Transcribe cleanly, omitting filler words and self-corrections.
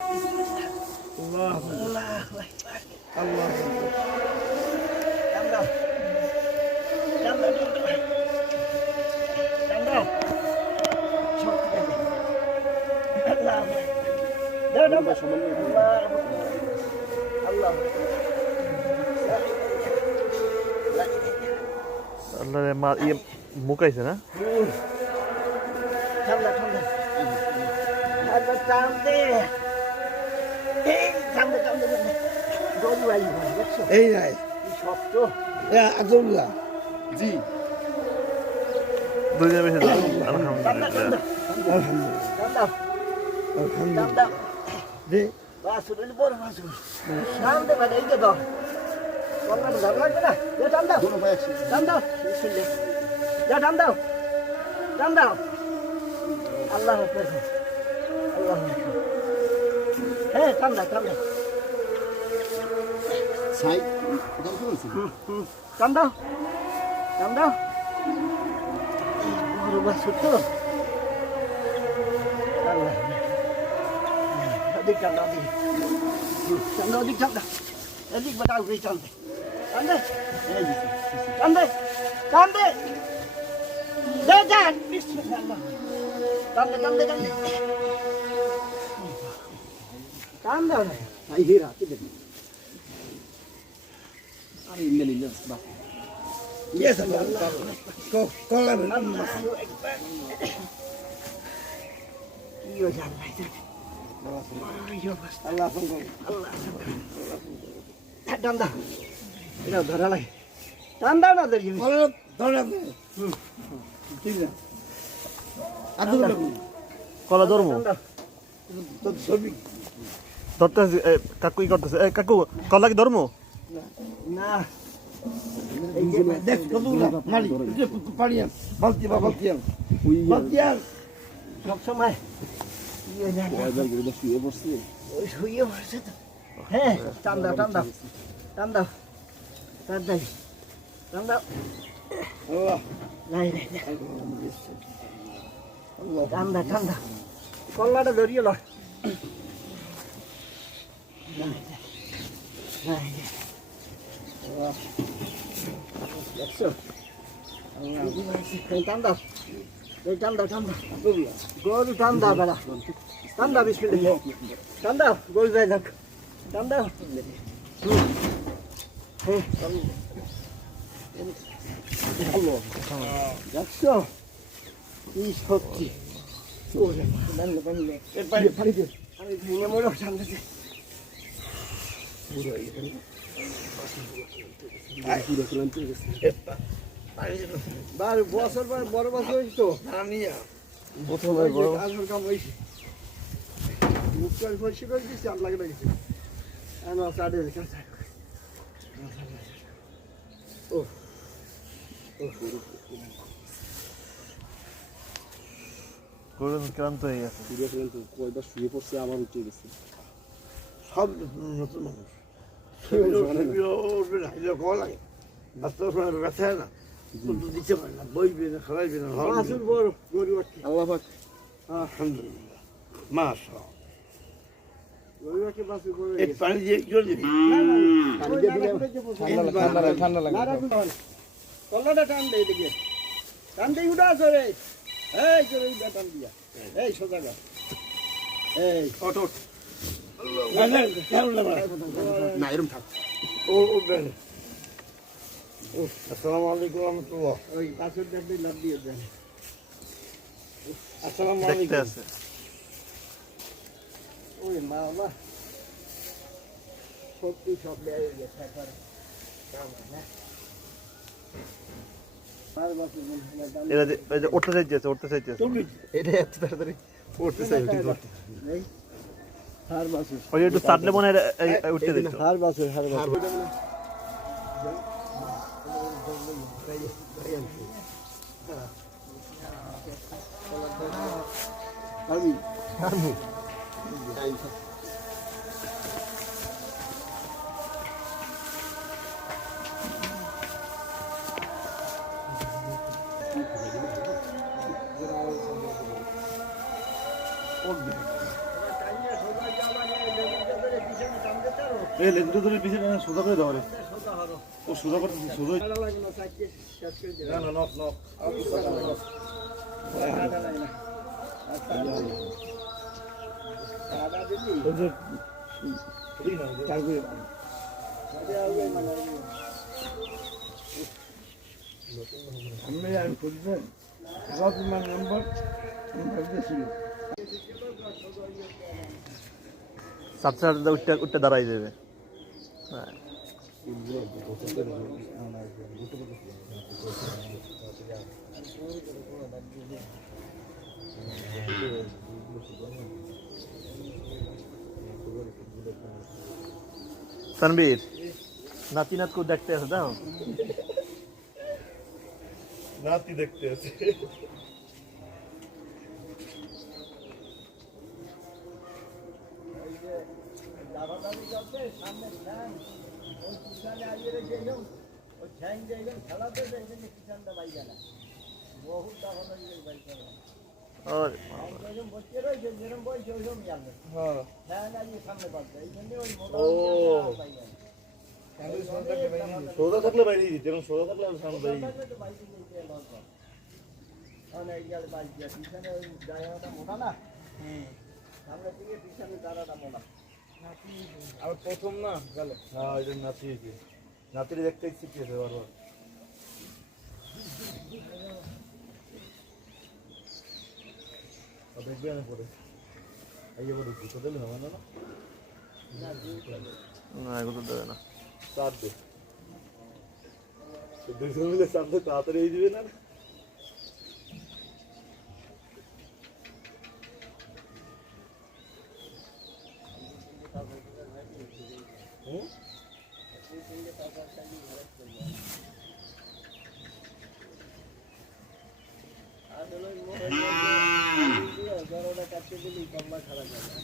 আল্লাহ আল্লাহ আল্লাহ কান্দা কান্দা কান্দা শক্তি দেবে আল্লাহ আল্লাহ আল্লাহ মা ইয়ে মুকাইছে না ঠান্ডা ঠান্ডা ঠান্ডা টানতে এই ঠান্ডা ঠান্ডা ঠান্ডা গরু আইব দেখছো এই নাই কি শক্ত আজুল্লাহ জি দুইজন বেশি ঠান্ডা আলহামদুলিল্লাহ ঠান্ডা আলহামদুলিল্লাহ ঠান্ডা আলহামদুলিল্লাহ দে বাসুর বড় বাসুর ঠান্ডা মানে এই যে দাও কল্লাটা ধর লাগবে না এ ঠান্ডা ঠান্ডা শুনলে যা ঠান্ডা ঠান্ডা আল্লাহ হাফেজ আল্লাহ হাফেজ হ্যাঁ ঠান্ডা ঠান্ডা সাই কথা বলছি ঠান্ডা ঠান্ডা বড় বাসুর তো আল্লাহ এদিক ঠান্ডা ওদিক ঠান্ডা ওদিক ঠান্ডা এদিক বাতাও গই ঠান্ডা ঠান্ডা ঠান্ডা ঠান্ডা দে যান বিসমিল্লাহ ঠান্ডা ঠান্ডা ঠান্ডা ঠান্ডা আই হেরা কি দেব আরে ইল্লাল্লাহ বাহ ইয়েস আল্লাহ কলা আল্লাহু আকবার ইয়ো জান ভাই ইয়ো বাস আল্লাহ সঙ্গ আল্লাহ ঠান্ডা এটা ধরা লাগে ঠান্ডা না দেখি কলা ধরে ঠিক আছে আদুল্লাহ কলা ধরবো তো ছবি ধরতে কাকু ই করতেছে কাকু কলা কি ধরবো না দেখ কতগুলা মারি পাড়িয়ান বালতিয়ান বালতিয়ান সব সময় ইয়ে জান শুয়ে বসছে ওই শুয়ে বসে তো হ্যাঁ ঠান্ডা ঠান্ডা ঠান্ডা ঠান্ডা ঠান্ডা আল্লাহ নাই নাই ঠান্ডা ঠান্ডা কল্লাটা ধরিয়ে ল ঠান্ডা এই ঠান্ডা ঠান্ডা গরু ঠান্ডা বেড়া ঠান্ডা বিসমিল্লাহ ঠান্ডা গরু যাই যাক ঠান্ডা দেখছো কি সত্যি আমি ভেঙে মরেও ঠান্ডাতে বারো বছর পর বড় বছর হয়েছে তো প্রথমে বড় আসল কাম হয়েছে মুখ করে পরিষ্কার করে দিচ্ছি আর লাগে না কিছু আমার চাটে ও ক্লান্ত হয়ে গেছে কয়বার শুয়ে পড়ছে আমার উঠে গেছে সব নতুন মানুষ দিতে পারে না বইবে না খাওয়াইবে না আসল বড় গরু আটকে আল্লাহ পাক আলহামদুলিল্লাহ মাশা গরু আটকে বাসে বড় এই পানি দিয়ে জল দিবি ঠান্ডা লাগে কল্লাটা টান দে এদিকে টান দিয়ে উঠা আছে রে এই চলে উঠা টান দিয়া এই সোজা গা এই ওঠ না এরম থাক ও বেন আসসালামু আলাইকুম রহমতুল্লাহ ওই পাঁচশো টাকা লাভ দিয়ে দেন আসসালামু দেখতে আলাইকুম আছে ওই মা বাবা সত্যি সব দেয় গেছে একবার না আর বাকি এরা যে উঠতে চাইছে এটা এত তাড়াতাড়ি উঠতে চাই এই হার বাসু ওই একটু চাটলে মনে হয় উঠতে দিত হার বাসু হার বাসু আমি আমি করবে পিছনে টানতে চারো এই লেজটা ধরে পিছনে সোজা করে দাও রে সোজা হরো ও সোজা করতে সোজা ভালো লাগে না চাইতে শেষ করে দিও না নক নক কাটা লাগে না আচ্ছা কাটা দিবি ওই যে ঠিক না চার করে আমি খুঁজছেন আমার নাম্বার ছিল সাথে সাথে উঠতে উঠতে দাঁড়াই যাবে হ্যাঁ तनवीर नाती नात को देखते हैं दाओ नाती देखते हैं দাবাদাবি করতে সামনে ফ্যান ওই পিছনে আইয়ে রেখে এলাম ওই ফ্যান দিয়ে এলাম খেলাতে এই জন্য পিছনটা বাইরে না বহুত দাবাদাবি বাই করে और একদম বসে রয়েছে যেরকম বসে ওইরকম জানবে हाँ ফ্যান আইয়ে সামনে পাচ্ছে এই জন্য ওই ও। বাইরে सोदा থাকলে বাইরে দিতে যেমন সোজা থাকলে আমি সামনে বাইরে অনেক গেলে বাইক দিয়ে পিছনে ওই জায়গাটা মোটা না সামনে থেকে পিছনে দাঁড়াটা মোটা আর প্রথম না গেল হ্যাঁ এটা নাতি হয়েছে নাতির দেখতে শিখিয়েছে বারবার দেখবে আমি পরে আইয়ে বলে দুটো দিলে হবে না না এগুলো দেবে না চার দে দুজন মিলে সামনে তাড়াতাড়ি হয়ে যাবে না আসলে গরমটা কাটতে গেলেই কমলা খারাপ হবে